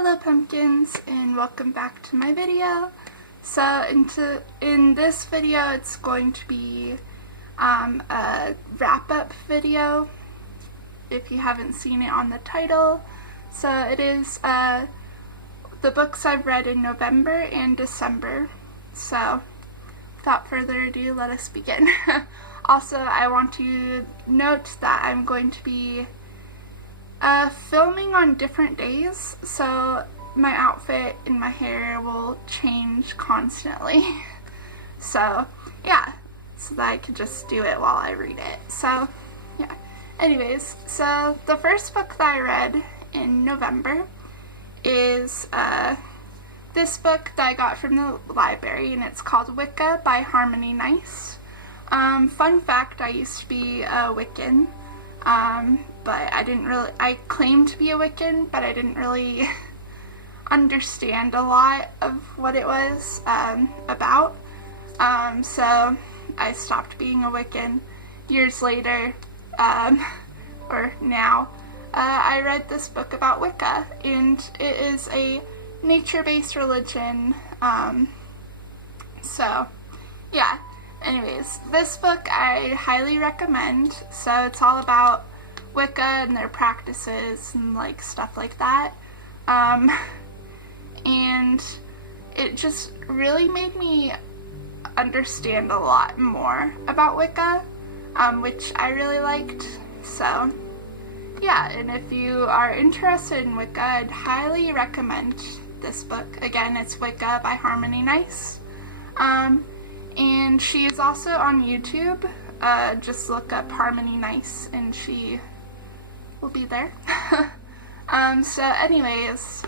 Hello pumpkins, and welcome back to my video. So in this video it's going to be a wrap-up video, if you haven't seen it on the title. So it is the books I've read in November and December. So without further ado, let us begin. Also, I want to note that I'm going to be filming on different days, so my outfit and my hair will change constantly. So yeah, so that I could just do it while I read it. So yeah, anyways, so the first book that I read in November is this book that I got from the library, and it's called Wicca by Harmony Nice. Fun fact, I used to be a Wiccan, but I claimed to be a Wiccan, but I didn't really understand a lot of what it was about. So I stopped being a Wiccan. Years later, or now, I read this book about Wicca, and it is a nature-based religion. So yeah. Anyways, this book I highly recommend. So it's all about Wicca and their practices and like stuff like that. And it just really made me understand a lot more about Wicca, which I really liked. So yeah, and if you are interested in Wicca, I'd highly recommend this book. Again, it's Wicca by Harmony Nice. And she is also on YouTube. Just look up Harmony Nice and she will be there. So anyways,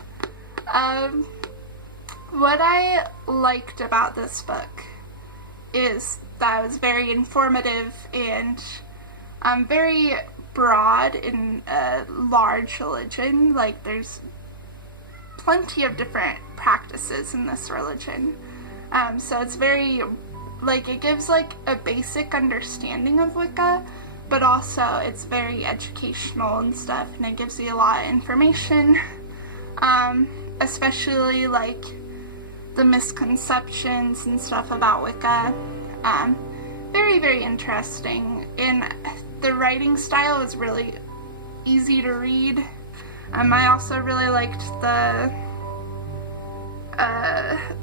what I liked about this book is that it was very informative and very broad in a large religion. Like, there's plenty of different practices in this religion. So it's very, like, it gives like a basic understanding of Wicca, but also it's very educational and stuff, and it gives you a lot of information, especially like the misconceptions and stuff about Wicca. Very, very interesting, and the writing style is really easy to read. I also really liked the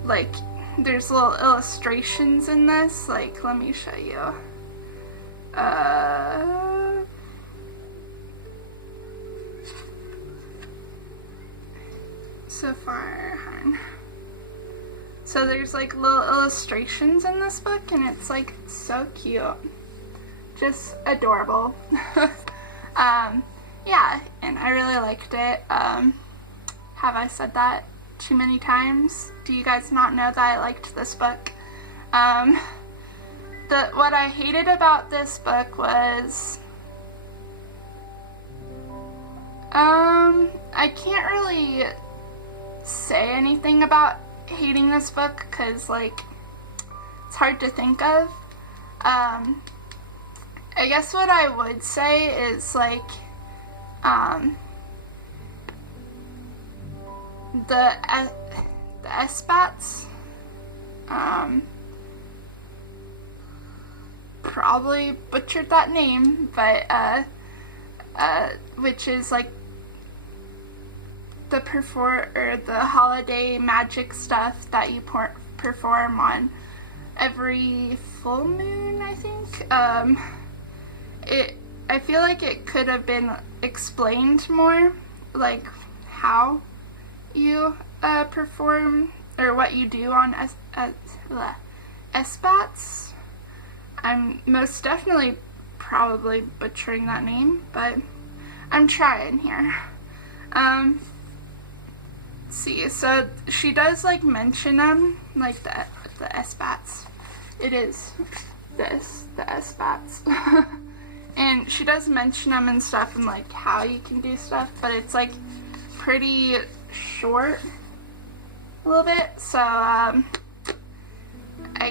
like, there's little illustrations in this. Like, let me show you. So far, so there's like little illustrations in this book, and it's like so cute, just adorable. Yeah, and I really liked it. Have I said that too many times? Do you guys not know that I liked this book? What I hated about this book was, I can't really say anything about hating this book, because like, it's hard to think of. I guess what I would say is like, the Espats, probably butchered that name, but which is like the holiday magic stuff that you perform on every full moon, I think. I feel like it could have been explained more, like how you perform, or what you do on Espats. I'm most definitely probably butchering that name, but I'm trying here. Let's see, so she does like mention them, like the Espats. It is this, the Espats. And she does mention them and stuff, and like how you can do stuff, but it's like pretty short a little bit, so I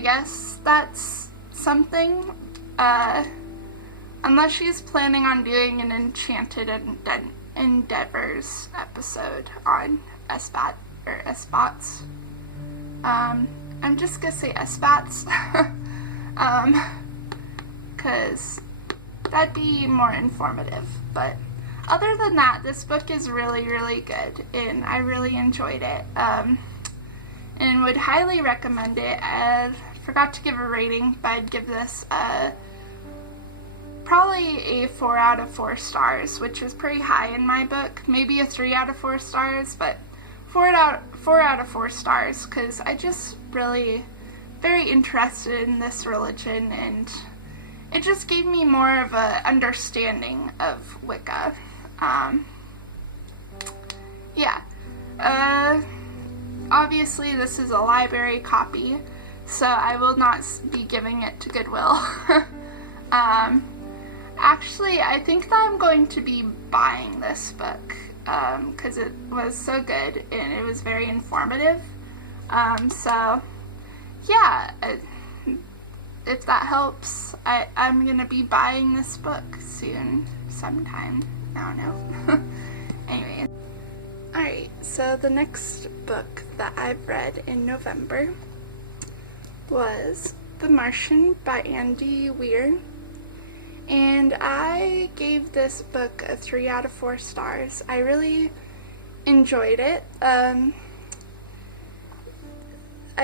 guess that's something, unless she's planning on doing an Enchanted Endeavors episode on SBAT or SBOTs. I'm just gonna say SBATs, because that'd be more informative. But other than that, this book is really, really good, and I really enjoyed it, and would highly recommend it. I forgot to give a rating, but I'd give this probably a 4 out of 4 stars, which is pretty high in my book. Maybe a 3 out of 4 stars, but 4 out of 4 stars, because I just really very interested in this religion, and it just gave me more of a understanding of Wicca. Yeah. Obviously this is a library copy, so I will not be giving it to Goodwill. Actually, I think that I'm going to be buying this book, because it was so good and it was very informative. So yeah, if that helps, I'm gonna be buying this book soon, sometime. I don't know. Anyway. Alright, so the next book that I've read in November was The Martian by Andy Weir. And I gave this book a 3 out of 4 stars. I really enjoyed it. I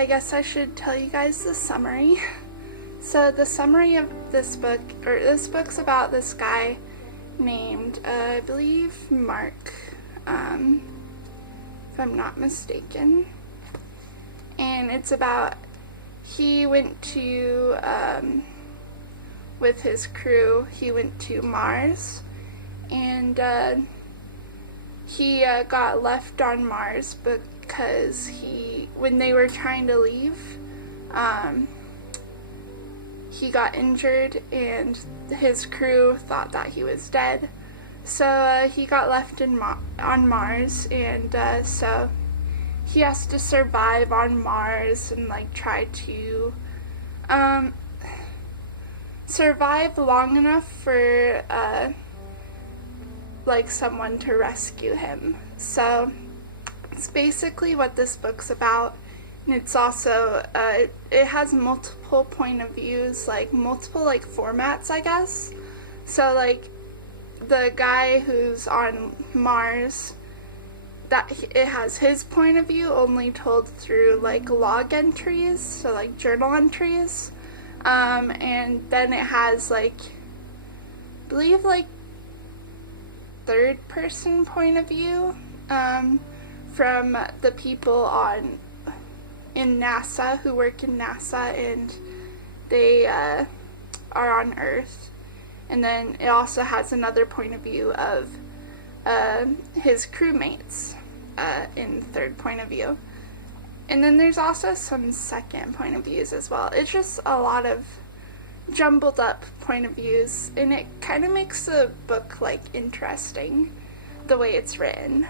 guess I should tell you guys the summary. So the summary of this book, or this book's about this guy named, I believe, Mark, if I'm not mistaken. And it's about, he went to, with his crew, he went to Mars, and he got left on Mars because when they were trying to leave, he got injured and his crew thought that he was dead. So he got left on Mars, and so he has to survive on Mars and like try to survive long enough for like someone to rescue him. So it's basically what this book's about. And it's also it has multiple point of views, like multiple like formats, I guess. So like the guy who's on Mars, that it has his point of view only told through like log entries, so like journal entries. And then it has like, I believe like third person point of view from the people in NASA who work in NASA, and they are on Earth. And then it also has another point of view of his crewmates in third point of view. And then there's also some second point of views as well. It's just a lot of jumbled up point of views, and it kind of makes the book like interesting the way it's written.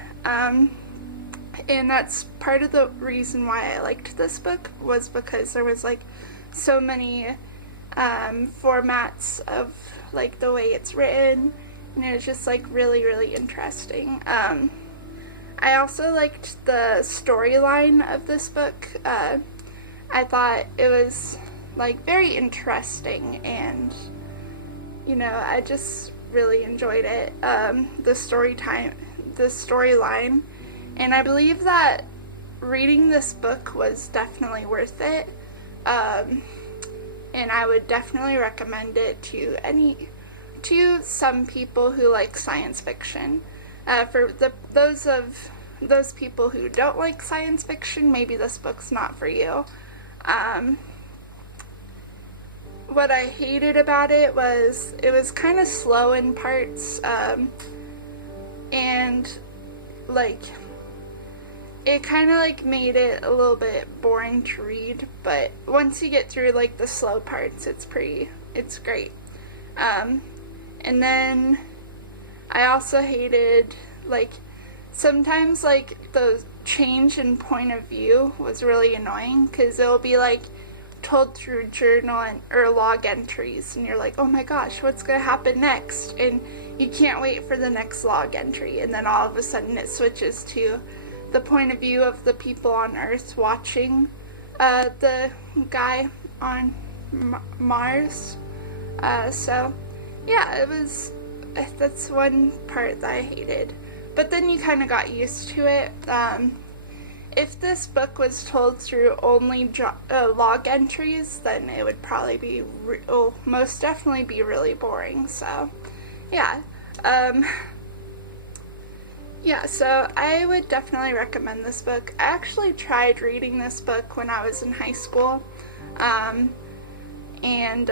And that's part of the reason why I liked this book, was because there was like so many formats of like the way it's written, and it was just like really, really interesting. I also liked the storyline of this book. I thought it was like very interesting, and you know, I just really enjoyed it. The storyline, and I believe that reading this book was definitely worth it. And I would definitely recommend it to some people who like science fiction. For those people who don't like science fiction, maybe this book's not for you. What I hated about it was kind of slow in parts, and like it kind of like made it a little bit boring to read, but once you get through like the slow parts, it's great. And then I also hated like sometimes like the change in point of view was really annoying, because it'll be like told through journal or log entries, and you're like, oh my gosh, what's gonna happen next? And you can't wait for the next log entry, and then all of a sudden it switches to the point of view of the people on Earth watching the guy on Mars. So yeah, that's one part that I hated. But then you kind of got used to it. If this book was told through only log entries, then it would probably be, most definitely be really boring. So yeah. Yeah, so I would definitely recommend this book. I actually tried reading this book when I was in high school, and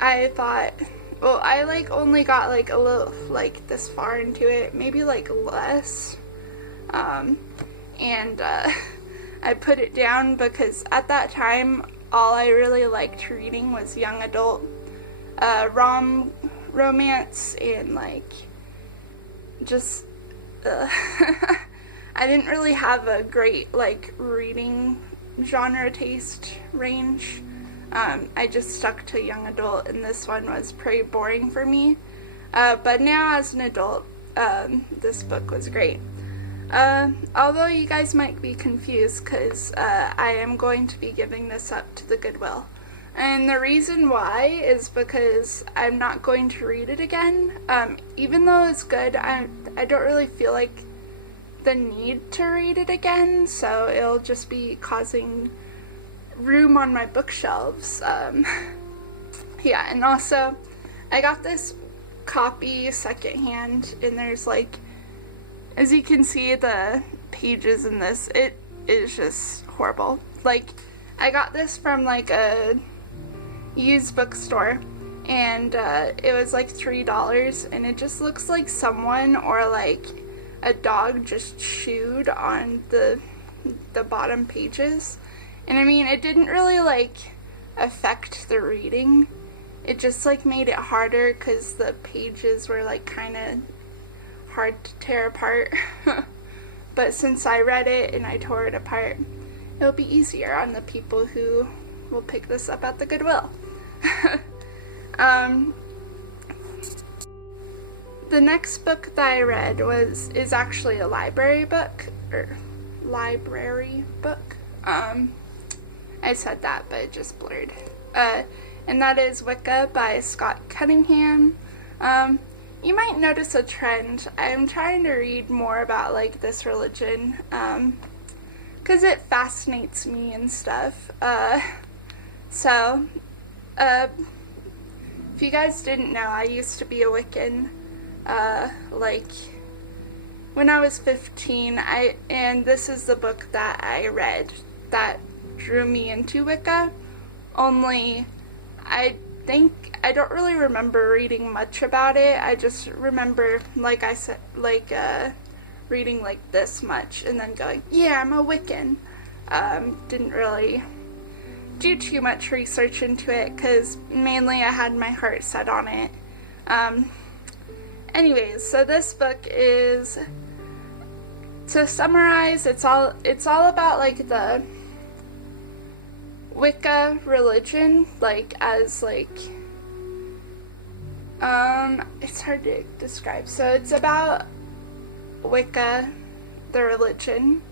I thought, well, I like only got like a little, like this far into it, maybe like less, and I put it down because at that time all I really liked reading was young adult romance and like just I didn't really have a great like reading genre taste range. I just stuck to young adult, and this one was pretty boring for me. But now as an adult, this book was great. Although you guys might be confused because I am going to be giving this up to the Goodwill. And the reason why is because I'm not going to read it again. Even though it's good, I don't really feel like the need to read it again, so it'll just be causing room on my bookshelves. Yeah, and also I got this copy secondhand, and there's like, as you can see, the pages in this, it is just horrible. Like, I got this from like a used bookstore, and it was like $3, and it just looks like someone or like a dog just chewed on the bottom pages. And I mean, it didn't really like affect the reading, it just like made it harder because the pages were like kind of hard to tear apart. But since I read it and I tore it apart, it'll be easier on the people who will pick this up at the Goodwill. The next book that I read is actually a library book. I said that, but it just blurred. And that is Wicca by Scott Cunningham. You might notice a trend. I'm trying to read more about like this religion, because it fascinates me and stuff. So, if you guys didn't know, I used to be a Wiccan, like, when I was 15, and this is the book that I read that drew me into Wicca, only I think, I don't really remember reading much about it. I just remember, like I said, like, reading like this much, and then going, yeah, I'm a Wiccan. Didn't really do too much research into it, because mainly I had my heart set on it. Anyways, so this book is, to summarize, it's all about like the Wicca religion, like as like, it's hard to describe. So it's about Wicca, the religion,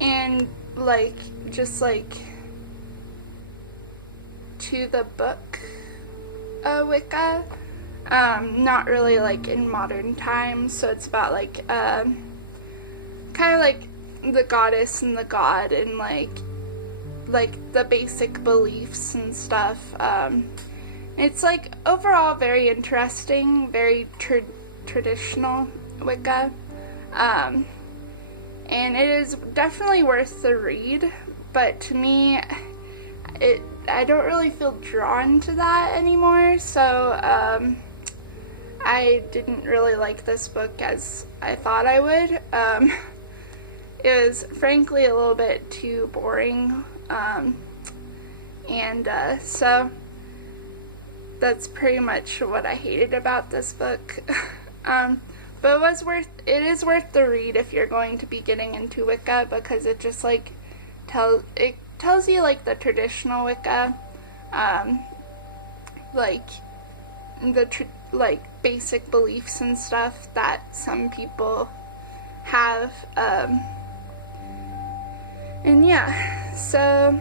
and like just like to the book Wicca, not really like in modern times. So it's about like kind of like the goddess and the god, and like the basic beliefs and stuff. It's like overall very interesting, very traditional Wicca, and it is definitely worth the read, but to me I don't really feel drawn to that anymore, so I didn't really like this book as I thought I would. It was frankly a little bit too boring, and so that's pretty much what I hated about this book. But it is worth the read if you're going to be getting into Wicca, because it just like tells you like the traditional Wicca, like like basic beliefs and stuff that some people have. And yeah, so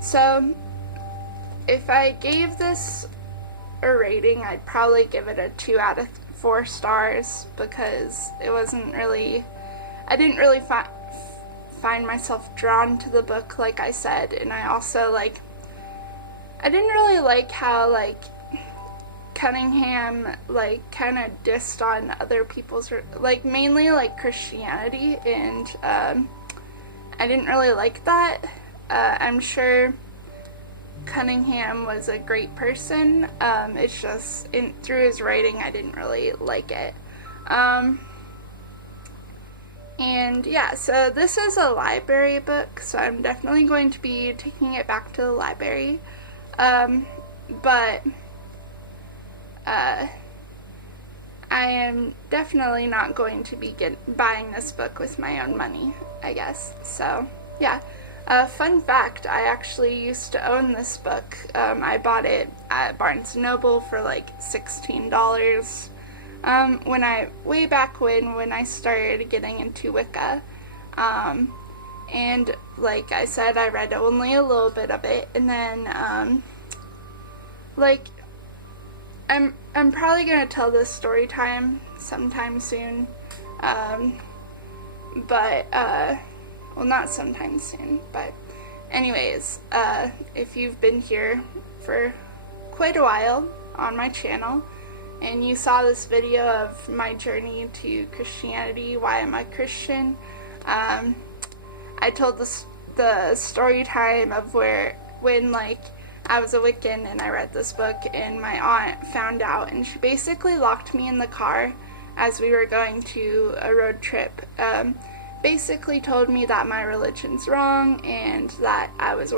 so if I gave this a rating, I'd probably give it a 2 out of 4 stars, because it wasn't really, I didn't really find myself drawn to the book, like I said. And I also, like, I didn't really like how, like, Cunningham, like, kind of dissed on other people's, like, mainly, like, Christianity, and, I didn't really like that. I'm sure Cunningham was a great person, it's just, through his writing, I didn't really like it. And yeah, so this is a library book, so I'm definitely going to be taking it back to the library, but I am definitely not going to be buying this book with my own money, I guess. So yeah. Fun fact, I actually used to own this book. I bought it at Barnes & Noble for like $16 way back when I started getting into Wicca. And like I said, I read only a little bit of it, and then like I'm probably gonna tell this story time sometime soon, but well, not sometime soon, but anyways, if you've been here for quite a while on my channel and you saw this video of my journey to Christianity, why am I Christian, I told the story time of when like I was a Wiccan and I read this book, and my aunt found out, and she basically locked me in the car as we were going to a road trip. Basically told me that my religion's wrong, and that I was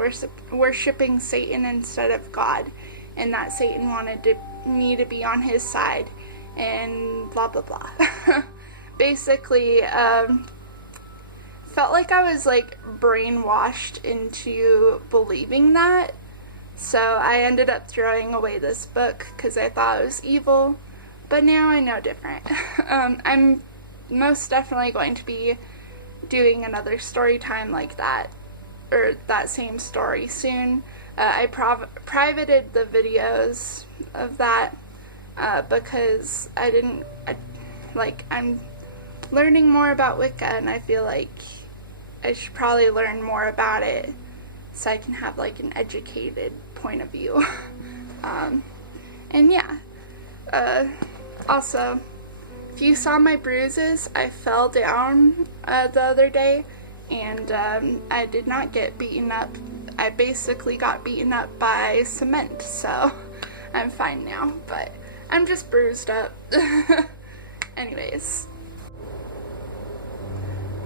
worshiping Satan instead of God, and that Satan wanted me to be on his side, and blah blah blah. Basically, felt like I was like brainwashed into believing that, so I ended up throwing away this book because I thought it was evil, but now I know different. I'm most definitely going to be doing another story time like that, or that same story soon. I privated the videos of that because I'm learning more about Wicca, and I feel like I should probably learn more about it so I can have like an educated point of view. And yeah, also, if you saw my bruises, I fell down the other day, and I did not get beaten up. I basically got beaten up by cement, so I'm fine now, but I'm just bruised up. Anyways.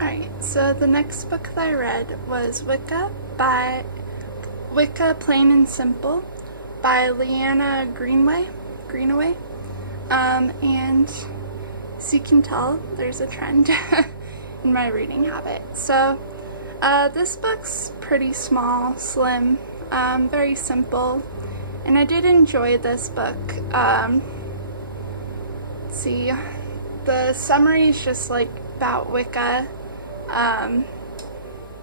Alright, so the next book that I read was Wicca, Plain and Simple, by Leanna Greenaway. And as you can tell, there's a trend in my reading habit. So, this book's pretty small, slim, very simple, and I did enjoy this book. Let's see, the summary is just like about Wicca,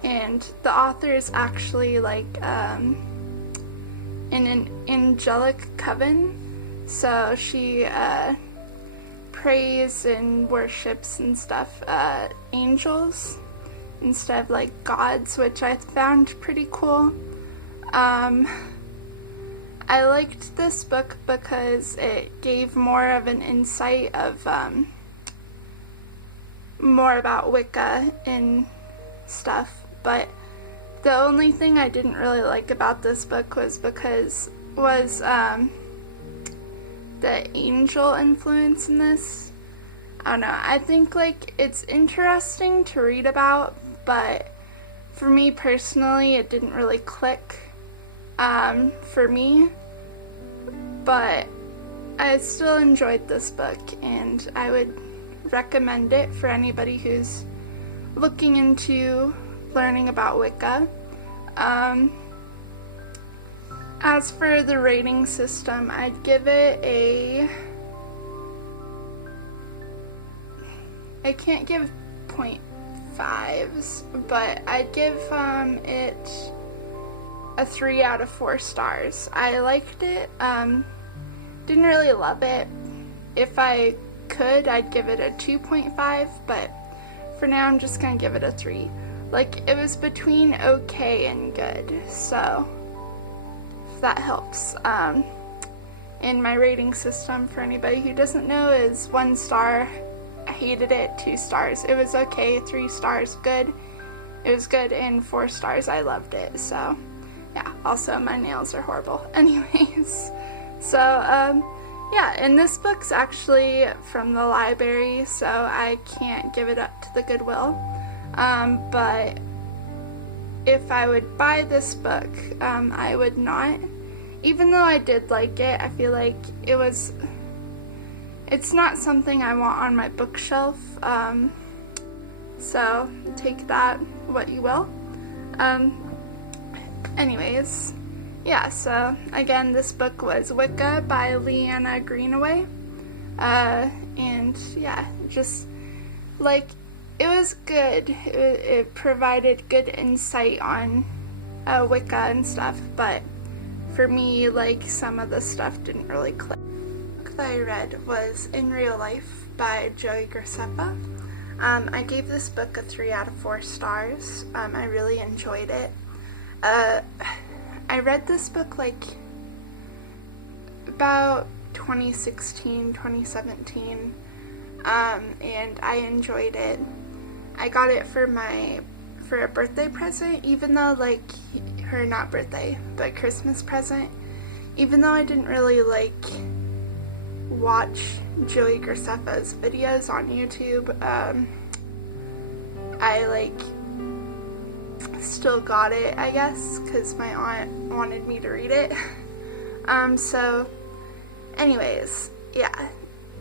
and the author is actually like in an angelic coven, so she prays and worships and stuff angels instead of like gods, which I found pretty cool. I liked this book because it gave more of an insight of more about Wicca and stuff, but the only thing I didn't really like about this book was the angel influence in this. I don't know, I think like it's interesting to read about, but for me personally it didn't really click for me, but I still enjoyed this book, and I would recommend it for anybody who's looking into learning about Wicca. As for the rating system, I'd give it a... I can't give 0.5s, but I'd give it a 3 out of 4 stars. I liked it, didn't really love it. If I could, I'd give it a 2.5, but for now I'm just gonna give it a 3. Like, it was between okay and good, so if that helps. And my rating system, for anybody who doesn't know, is 1 star, I hated it, 2 stars, it was okay, 3 stars, good, it was good, and 4 stars, I loved it. So yeah, also my nails are horrible. Anyways, so yeah, and this book's actually from the library, so I can't give it up to the Goodwill. But if I would buy this book, I would not. Even though I did like it, I feel like it's not something I want on my bookshelf. So take that what you will. Anyways, yeah, so again, this book was Wicca by Leanna Greenaway. And yeah, just like, it was good. It provided good insight on Wicca and stuff, but for me, like, some of the stuff didn't really click. The book that I read was In Real Life by Joey Graceffa. I gave this book a 3 out of 4 stars. I really enjoyed it. I read this book like about 2016, 2017, and I enjoyed it. I got it for a birthday present, even though, like, not birthday, but Christmas present, even though I didn't really, like, watch Joey Graceffa's videos on YouTube. I, like, still got it, I guess, because my aunt wanted me to read it. So anyways, yeah,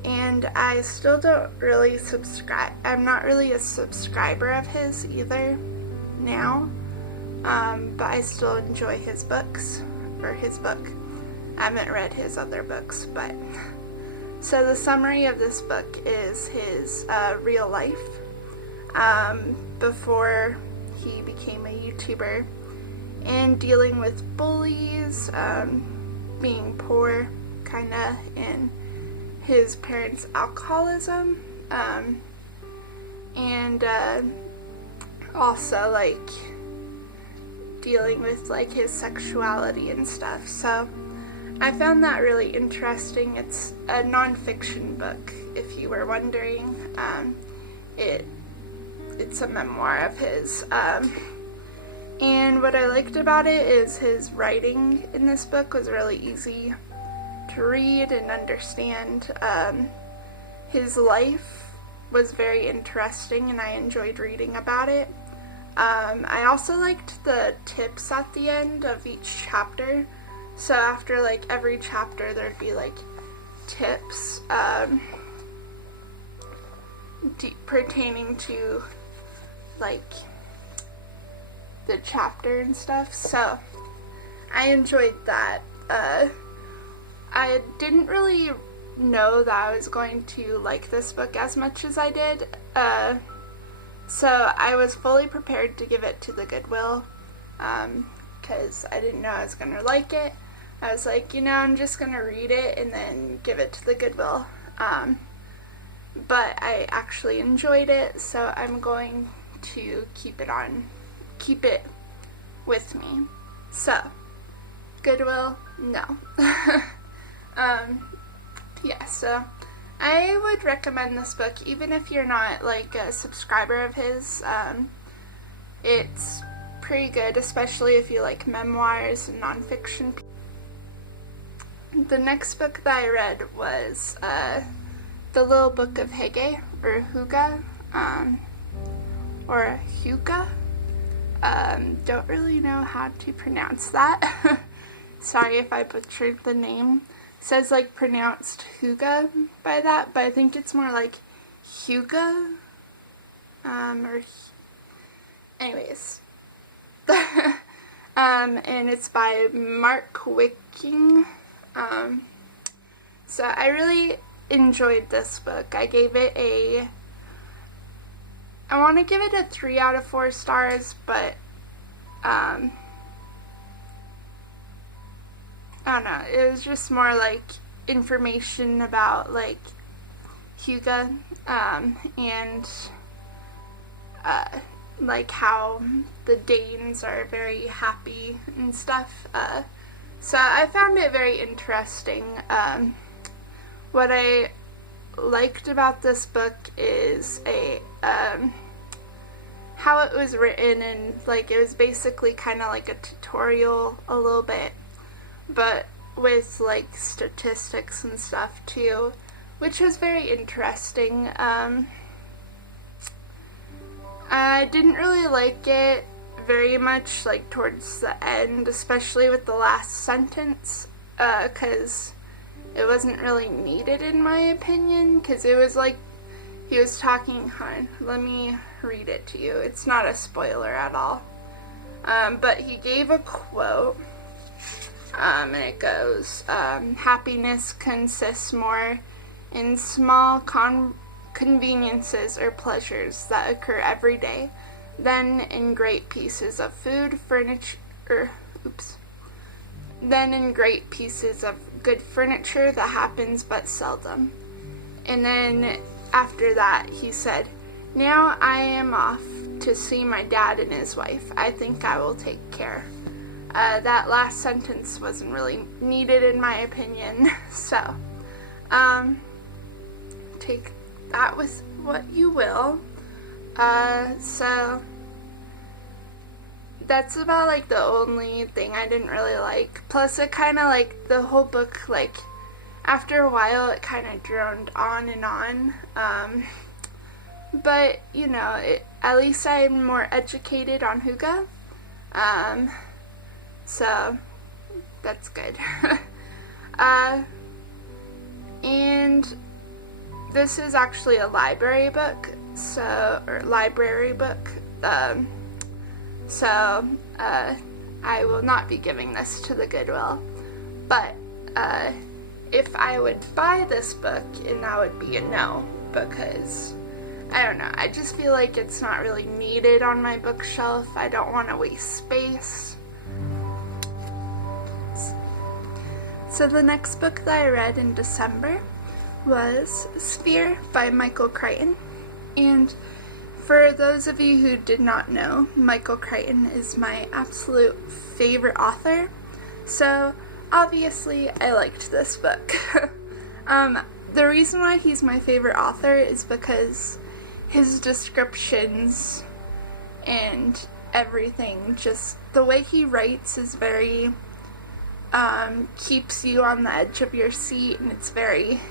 and I still don't really subscribe. I'm not really a subscriber of his either now, but I still enjoy his books, or his book. I haven't read his other books, but so the summary of this book is his real life before he became a YouTuber, and dealing with bullies, being poor, kinda, and his parents' alcoholism, and also, like, dealing with, like, his sexuality and stuff. So I found that really interesting. It's a non-fiction book, if you were wondering. It's a memoir of his, and what I liked about it is his writing in this book was really easy to read and understand. His life was very interesting, and I enjoyed reading about it. I also liked the tips at the end of each chapter. So after, like, every chapter there'd be, like, tips pertaining to, like, the chapter and stuff. So I enjoyed that. I didn't really know that I was going to like this book as much as I did. So I was fully prepared to give it to the Goodwill, because I didn't know I was going to like it. I was like, you know, I'm just going to read it and then give it to the Goodwill. But I actually enjoyed it, so I'm going to keep it with me. So, Goodwill, no. Yeah, so I would recommend this book, even if you're not, like, a subscriber of his. It's pretty good, especially if you like memoirs and nonfiction. The next book that I read was The Little Book of Hege, or Huga, or Huga. Don't really know how to pronounce that. Sorry if I butchered the name. It says, like, pronounced Huga by that, but I think it's more like Huga, anyways. and it's by Mark Wicking. So I really enjoyed this book. I want to give it a 3 out of 4 stars, but I don't know, it was just more like information about like Hugo, and like how the Danes are very happy and stuff. So I found it very interesting. What I liked about this book is how it was written, and like it was basically kind of like a tutorial a little bit, but with like statistics and stuff too, which was very interesting. I didn't really like it very much like towards the end, especially with the last sentence, because it wasn't really needed in my opinion, because it was like he was talking, let me read it to you, it's not a spoiler at all, but he gave a quote, and it goes, happiness consists more in small conveniences or pleasures that occur every day than in great pieces of good furniture that happens but seldom. And then after that he said, now I am off to see my dad and his wife. I think I will take care. That last sentence wasn't really needed in my opinion, so take that with what you will. So that's about like the only thing I didn't really like. Plus it kind of like the whole book, like after a while it kind of droned on and on. But you know, at least I'm more educated on Hugo. So that's good. And this is actually a library book, so I will not be giving this to the Goodwill, but if I would buy this book, and that would be a no, because I don't know, I just feel like it's not really needed on my bookshelf. I don't want to waste space. So the next book that I read in December was Sphere by Michael Crichton. And for those of you who did not know, Michael Crichton is my absolute favorite author. So obviously I liked this book. The reason why he's my favorite author is because his descriptions and everything, just the way he writes is very keeps you on the edge of your seat, and it's very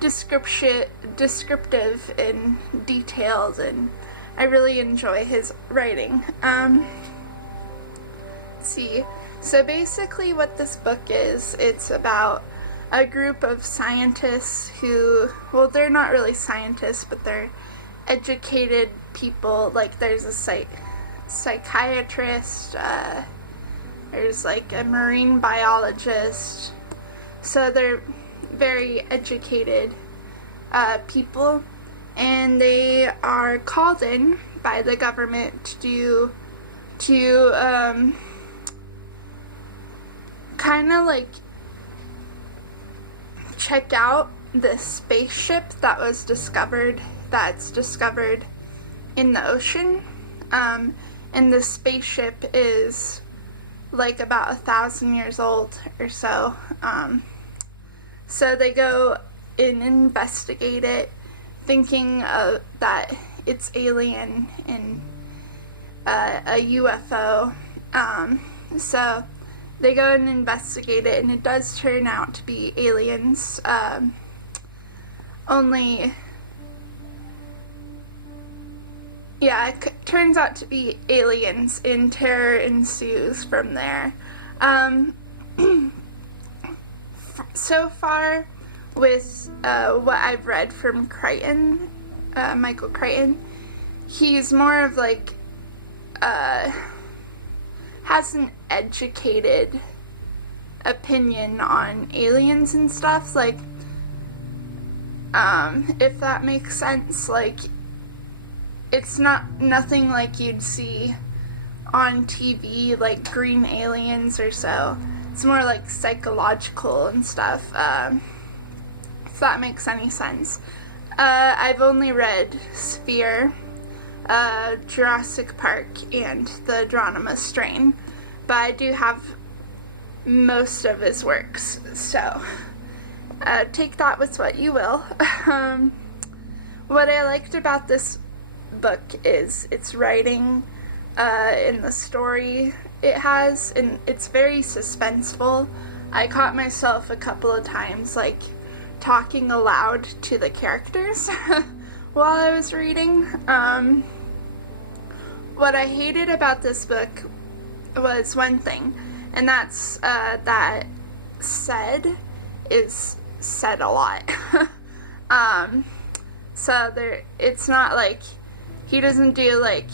descriptive and detailed, and I really enjoy his writing. Let's see, so basically what this book is, it's about a group of scientists who, well, they're not really scientists, but they're educated people. Like there's a psychiatrist, there's like a marine biologist, so they're very educated people, and they are called in by the government to kind of like check out this spaceship that's discovered in the ocean, and the spaceship is like about 1,000 years old or so. So they go and investigate it, thinking that it's alien and a UFO. So they go and investigate it, and it does turn out to be aliens. It turns out to be aliens, and terror ensues from there. So far, with what I've read from Crichton, Michael Crichton, he's more of like has an educated opinion on aliens and stuff, like, if that makes sense. Like, it's nothing like you'd see on TV, like green aliens or so. It's more like psychological and stuff, if that makes any sense. I've only read Sphere, Jurassic Park, and the Geronimo Strain, but I do have most of his works, so take that with what you will. What I liked about this book is its writing, and the story it has, and it's very suspenseful. I caught myself a couple of times, like, talking aloud to the characters while I was reading. What I hated about this book was one thing, and that's that said is said a lot. So it's not like he doesn't do like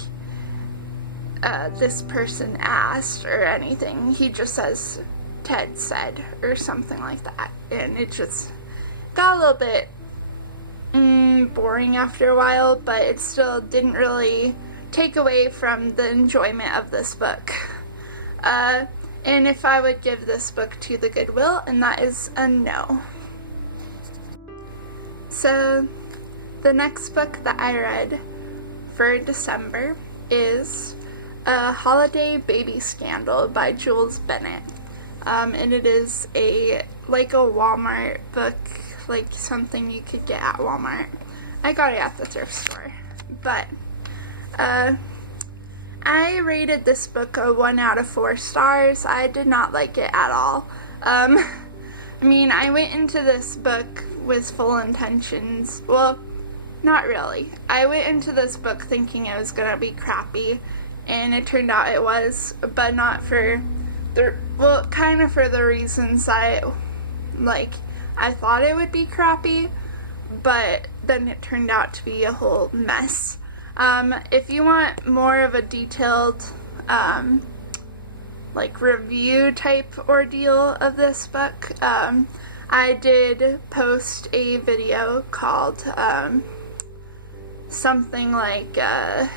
this person asked or anything. He just says Ted said or something like that, and it just got a little bit boring after a while, but it still didn't really take away from the enjoyment of this book. And if I would give this book to the Goodwill, and that is a no. So the next book that I read for December is A Holiday Baby Scandal by Jules Bennett. And it is like a Walmart book, like something you could get at Walmart. I got it at the thrift store. But I rated this book a 1 out of 4 stars. I did not like it at all. I mean, I went into this book with full intentions. Well, not really. I went into this book thinking it was gonna be crappy, and it turned out it was, but not for kind of for the reasons I thought it would be crappy, but then it turned out to be a whole mess. If you want more of a detailed, like review type ordeal of this book, I did post a video called, something like, why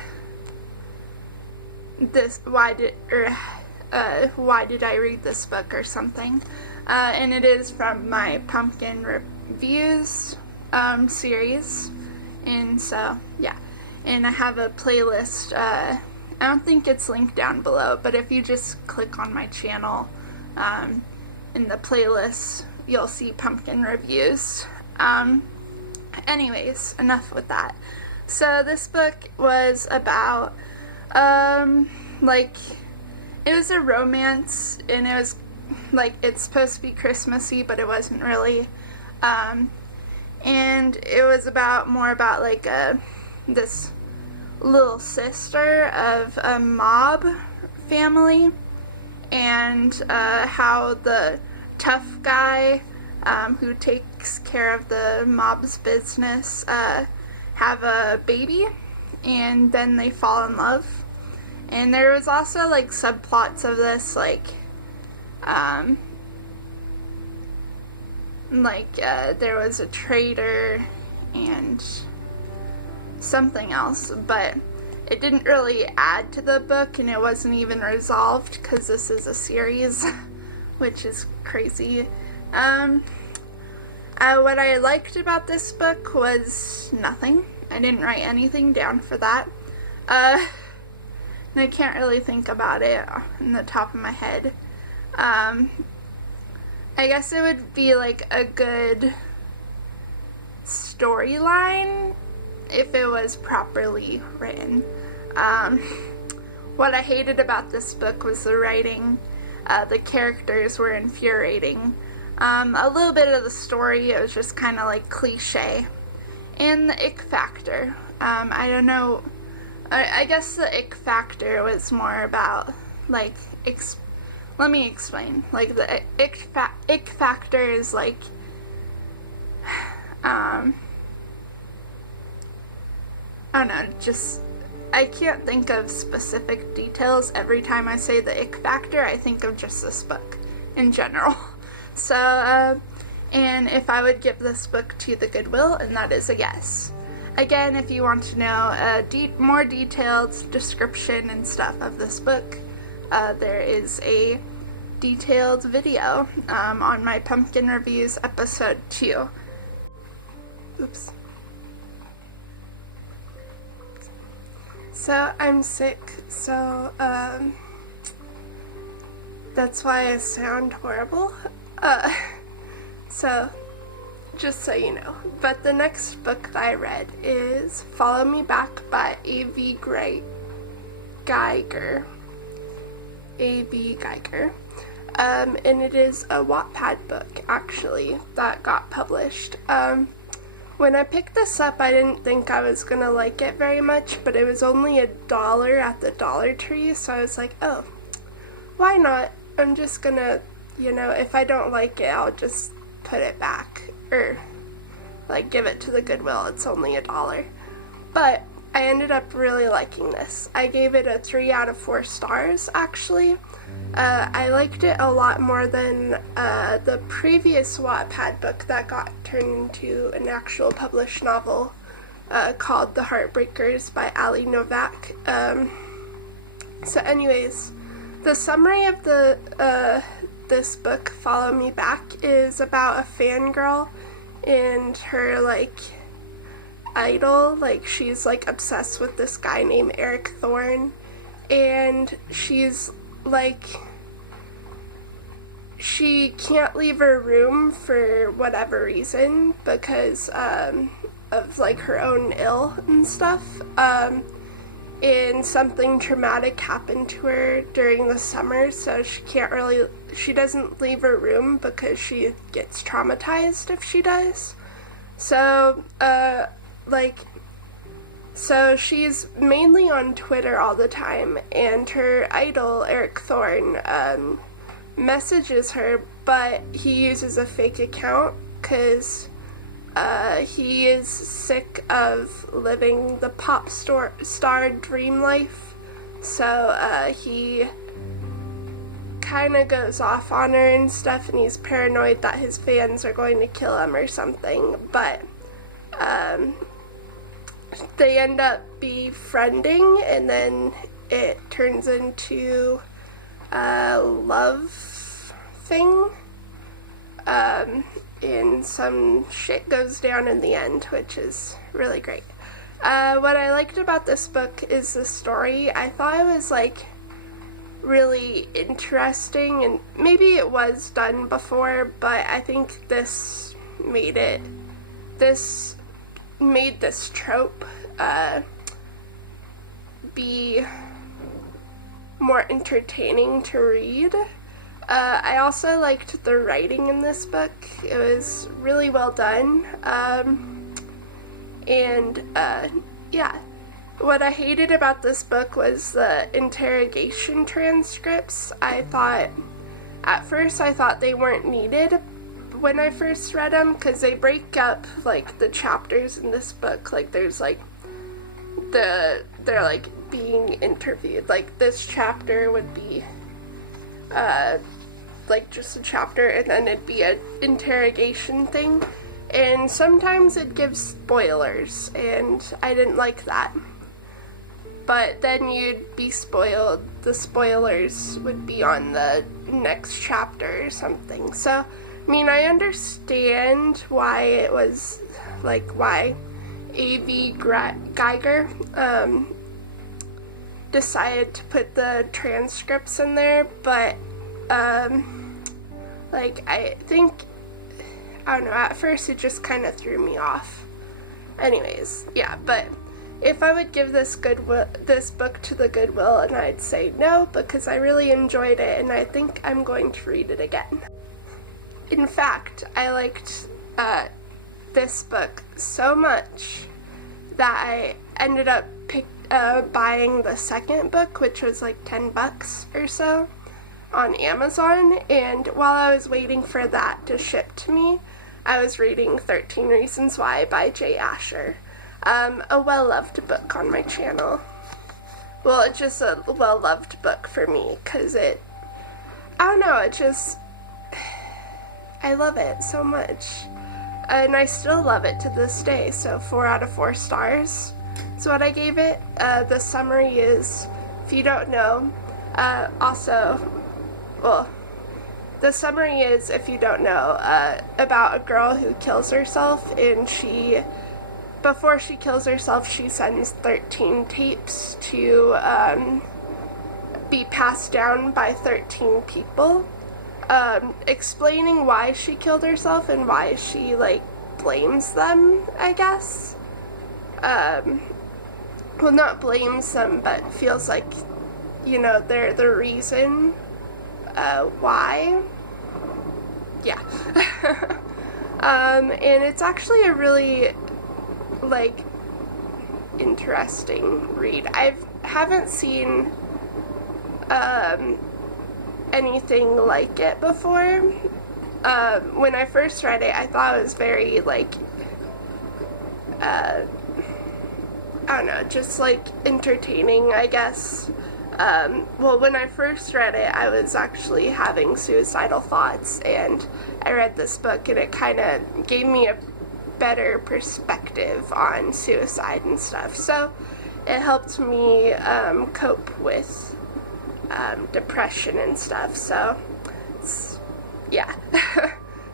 did I read this book or something, and it is from my Pumpkin Reviews, series, and so, yeah. And I have a playlist, I don't think it's linked down below, but if you just click on my channel, in the playlist, you'll see Pumpkin Reviews. Anyways, enough with that. So this book was about, like, it was a romance, and it was, like, it's supposed to be Christmassy, but it wasn't really, and it was more about, like, this little sister of a mob family, and how the tough guy who takes care of the mob's business have a baby, and then they fall in love. And there was also like subplots of this, like there was a traitor and something else, but it didn't really add to the book, and it wasn't even resolved because this is a series, which is crazy. What I liked about this book was nothing. I didn't write anything down for that. And I can't really think about it in the top of my head. I guess it would be like a good storyline if it was properly written. What I hated about this book was the writing. The characters were infuriating. A little bit of the story, it was just kind of like cliche. And the ick factor. I don't know. I guess the ick factor was more about, like, let me explain. Like, the ick factor is like, I don't know, just I can't think of specific details. Every time I say the ick factor, I think of just this book in general. So, and if I would give this book to the Goodwill, and that is a yes. Again, if you want to know a more detailed description and stuff of this book, there is a detailed video on my Pumpkin Reviews episode 2. Oops. So I'm sick, so that's why I sound horrible. So just so you know. But the next book that I read is Follow Me Back by A.V. Geiger. A.V. Geiger. And it is a Wattpad book, actually, that got published. When I picked this up, I didn't think I was gonna like it very much, but it was only $1 at the Dollar Tree, so I was like, oh, why not? I'm just gonna, you know, if I don't like it, I'll just put it back, or like give it to the Goodwill. It's only $1. But I ended up really liking this. I gave it a 3 out of 4 stars, actually. I liked it a lot more than the previous Wattpad book that got turned into an actual published novel called The Heartbreakers by Ali Novak. So anyways, the summary of this book, Follow Me Back, is about a fangirl and her, like, idol. Like, she's, like, obsessed with this guy named Eric Thorne, and she's, like, she can't leave her room for whatever reason because of, like, her own ill and stuff. And something traumatic happened to her during the summer, so she doesn't leave her room because she gets traumatized if she does. So, so she's mainly on Twitter all the time, and her idol, Eric Thorne, messages her, but he uses a fake account because he is sick of living the pop star dream life, so he kind of goes off on her and stuff, and he's paranoid that his fans are going to kill him or something, but they end up befriending, and then it turns into a love thing. And some shit goes down in the end, which is really great. What I liked about this book is the story. I thought it was, like, really interesting, and maybe it was done before, but I think this made this trope be more entertaining to read. I also liked the writing in this book. It was really well done. Yeah. What I hated about this book was the interrogation transcripts. At first I thought they weren't needed when I first read them, because they break up, like, the chapters in this book. Like, there's, like, they're, like, being interviewed. Like, this chapter would be, like, just a chapter, and then it'd be an interrogation thing, and sometimes it gives spoilers, and I didn't like that. But then you'd be spoiled. The spoilers would be on the next chapter or something. So, I mean, I understand why it was, like, why A.V. Geiger decided to put the transcripts in there, but like, I don't know, at first it just kind of threw me off. Anyways, yeah, but if I would give this book to the Goodwill, and I'd say no, because I really enjoyed it, and I think I'm going to read it again. In fact, I liked this book so much that I ended up buying the second book, which was like $10 or so, on Amazon, and while I was waiting for that to ship to me, I was reading 13 Reasons Why by Jay Asher, a well-loved book on my channel. well, it's just a well-loved book for me, because I don't know, I love it so much. And I still love it to this day, so 4 out of 4 stars is what I gave it. The summary is, if you don't know, the summary is, if you don't know, about a girl who kills herself, and before she kills herself, she sends 13 tapes to be passed down by 13 people, explaining why she killed herself and why she, like, blames them, I guess. Well, not blames them, but feels like, you know, they're the reason why. Yeah. And it's actually a really, like, interesting read. I haven't seen anything like it before. When I first read it, I thought it was very, like, I don't know, just, like, entertaining, I guess. Well, when I first read it, I was actually having suicidal thoughts, and I read this book, and it kind of gave me a better perspective on suicide and stuff. So it helped me cope with depression and stuff. So yeah.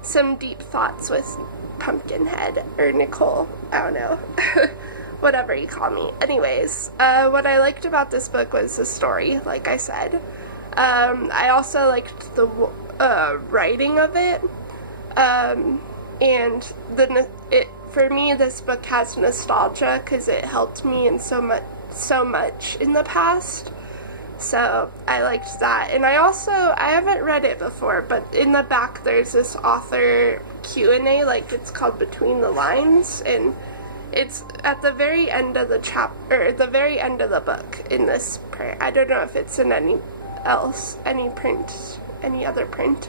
Some deep thoughts with Pumpkinhead, or Nicole, I don't know. Whatever you call me. Anyways, what I liked about this book was the story, like I said. I also liked the writing of it. And for me, this book has nostalgia because it helped me in so much in the past. So I liked that. And I haven't read it before, but in the back there's this author Q&A, like it's called Between the Lines, and it's at the very end of the the very end of the book in this print. I don't know if it's in any other print,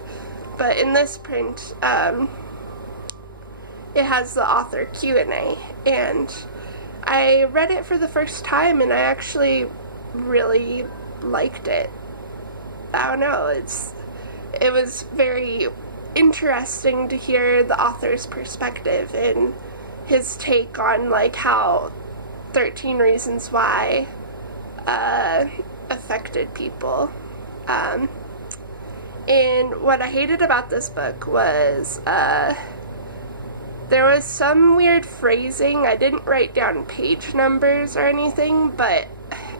but in this print, it has the author Q&A, and I read it for the first time, and I actually really liked it. I don't know, it was very interesting to hear the author's perspective and his take on, like, how 13 Reasons Why affected people. And what I hated about this book was there was some weird phrasing. I didn't write down page numbers or anything, but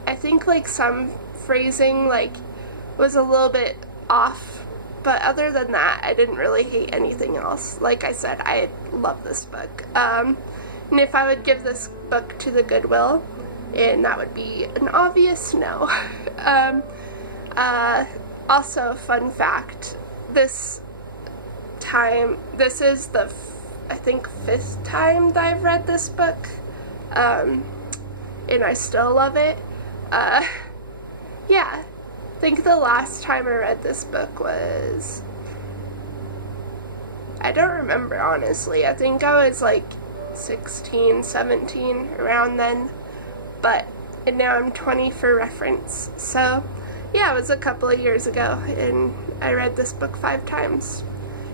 I think, like, some phrasing, like, was a little bit off. But other than that, I didn't really hate anything else. Like I said, I love this book. And if I would give this book to the Goodwill, and that would be an obvious no. Also, fun fact, this is the, I think, 5th time that I've read this book, and I still love it. Yeah. I think the last time I read this book was, I don't remember, honestly. I think I was like 16, 17, around then, and now I'm 20 for reference. So yeah, it was a couple of years ago, and I read this book 5 times.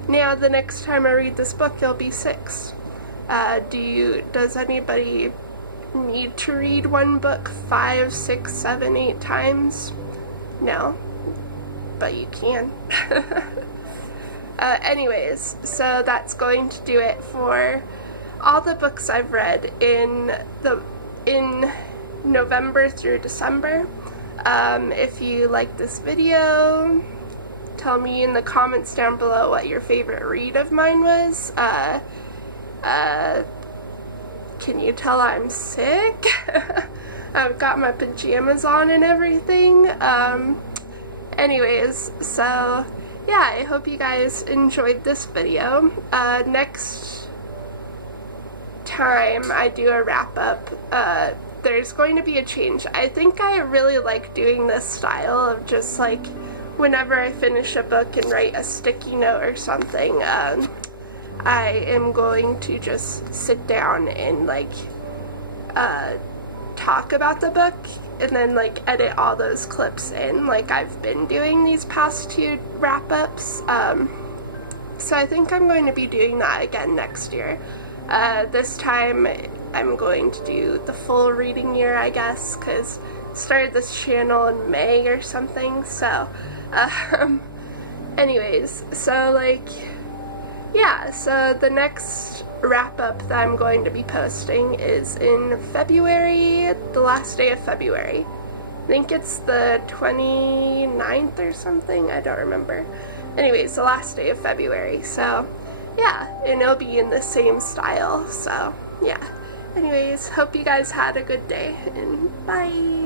Now the next time I read this book, it'll be 6. Does anybody need to read one book 5, 6, 7, 8 times? No, but you can. Anyways, so that's going to do it for all the books I've read in November through December. If you like this video, tell me in the comments down below what your favorite read of mine was. Can you tell I'm sick? I've got my pajamas on and everything. Anyways, so yeah, I hope you guys enjoyed this video. Next time I do a wrap-up, there's going to be a change. I think I really like doing this style of just, like, whenever I finish a book and write a sticky note or something, I am going to just sit down and, like, talk about the book and then like edit all those clips in, like I've been doing these past 2 wrap-ups. So I think I'm going to be doing that again next year. This time I'm going to do the full reading year, I guess, because I started this channel in May or something. So anyways, so like, yeah, so the next wrap-up that I'm going to be posting is in February, the last day of February. I think it's the 29th or something, I don't remember. Anyways, the last day of February, so yeah, and it'll be in the same style, so yeah. Anyways, hope you guys had a good day, and bye!